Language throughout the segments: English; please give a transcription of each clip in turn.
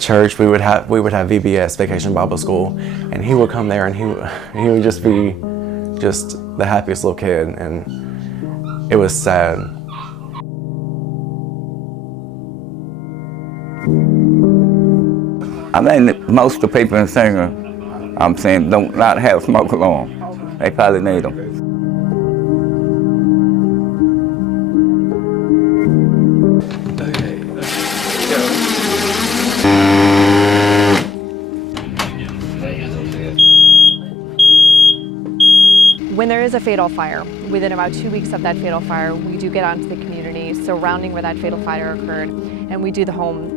at church, we would have VBS, Vacation Bible School, and he would come there and he would just be just the happiest little kid, and it was sad. I think most of the people in Singer, I'm saying, don't not have smoke alarm. They probably need them. When there is a fatal fire, within about 2 weeks of that fatal fire, we do get onto the community surrounding where that fatal fire occurred, and we do the home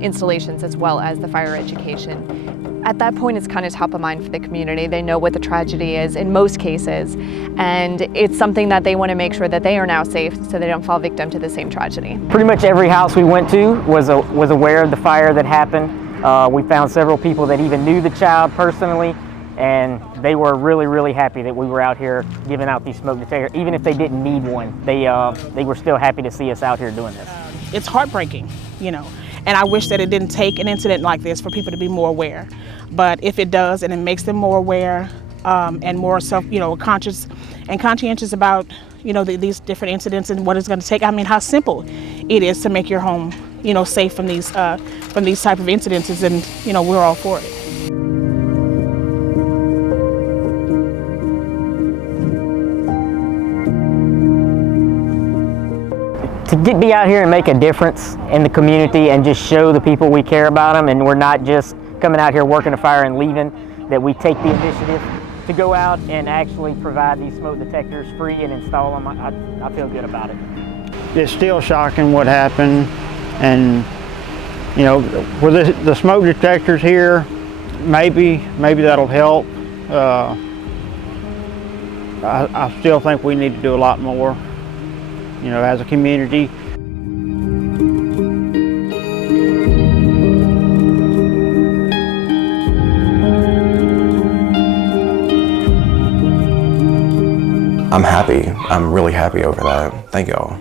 installations as well as the fire education. At that point, it's kind of top of mind for the community. They know what the tragedy is in most cases, and it's something that they want to make sure that they are now safe so they don't fall victim to the same tragedy. Pretty much every house we went to was aware of the fire that happened. We found several people that even knew the child personally, and they were really, really happy that we were out here giving out these smoke detectors. Even if they didn't need one, they were still happy to see us out here doing this. It's heartbreaking, you know, and I wish that it didn't take an incident like this for people to be more aware. But if it does, and it makes them more aware and more conscious and conscientious about, these different incidents and what it's going to take. I mean, how simple it is to make your home, safe from these type of incidences, and we're all for it. To be out here and make a difference in the community and just show the people we care about them, and we're not just coming out here working a fire and leaving, that we take the initiative to go out and actually provide these smoke detectors free and install them, I feel good about it. It's still shocking what happened, and with the smoke detectors here, maybe that'll help. I still think we need to do a lot more, as a community. I'm happy. I'm really happy over that. Thank y'all.